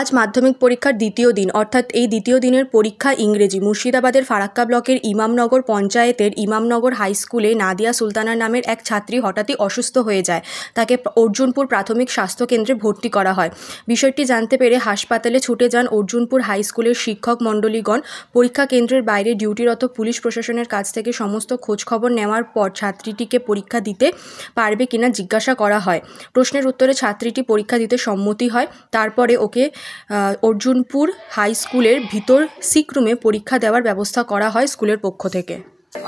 আজ মাধ্যমিক পরীক্ষার দ্বিতীয় দিন অর্থাৎ এই দ্বিতীয় দিনের পরীক্ষা ইংরেজি। মুর্শিদাবাদের ফারাক্কা ব্লকের ইমামনগর পঞ্চায়েতের ইমামনগর হাই স্কুলে নাদিয়া সুলতানা নামের এক ছাত্রী হঠাৎই অসুস্থ হয়ে যায়। তাকে অর্জুনপুর প্রাথমিক স্বাস্থ্যকেন্দ্রে ভর্তি করা হয়। বিষয়টি জানতে পেরে হাসপাতালে ছুটে যান অর্জুনপুর হাই স্কুলের শিক্ষক মণ্ডলীগণ। পরীক্ষা কেন্দ্রের বাইরে ডিউটিরত পুলিশ প্রশাসনের কাছ থেকে সমস্ত খোঁজখবর নেওয়ার পর ছাত্রীটিকে পরীক্ষা দিতে পারবে কিনা জিজ্ঞাসা করা হয়। প্রশ্নের উত্তরে ছাত্রীটি পরীক্ষা দিতে সম্মতি হয়। তারপরে ওকে অর্জুনপুর হাই স্কুলের ভিতর সিক রুমে পরীক্ষা দেওয়ার ব্যবস্থা করা হয় স্কুলের পক্ষ থেকে।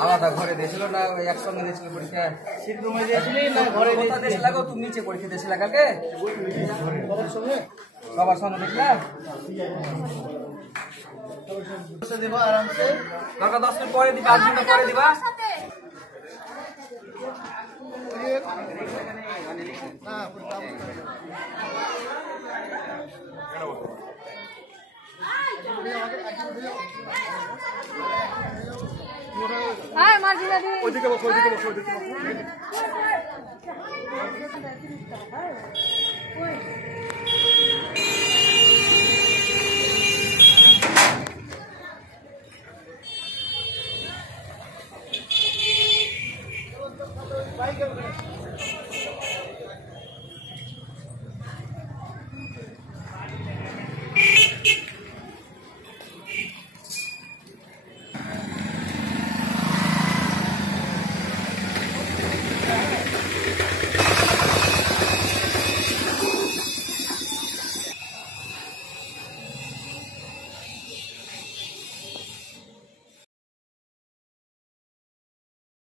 আলাদা ঘরে দিয়েছিল না একসঙ্গে দিয়েছিল পরীক্ষা? সিক রুমে দিয়েছিলি না ঘরে দিয়েছিল? তুমি নিচে পরীক্ষা দিয়েছিলে কালকে সবার সঙ্গে দেখলা? দেবা আরামসে দরকার 10 মিনিট পরে দিবা, 8 মিনিট পরে দিবা। হাই মার্জিনা দি ওইদিকে বসো, ওইদিকে বসো, ওইদিকে বসো।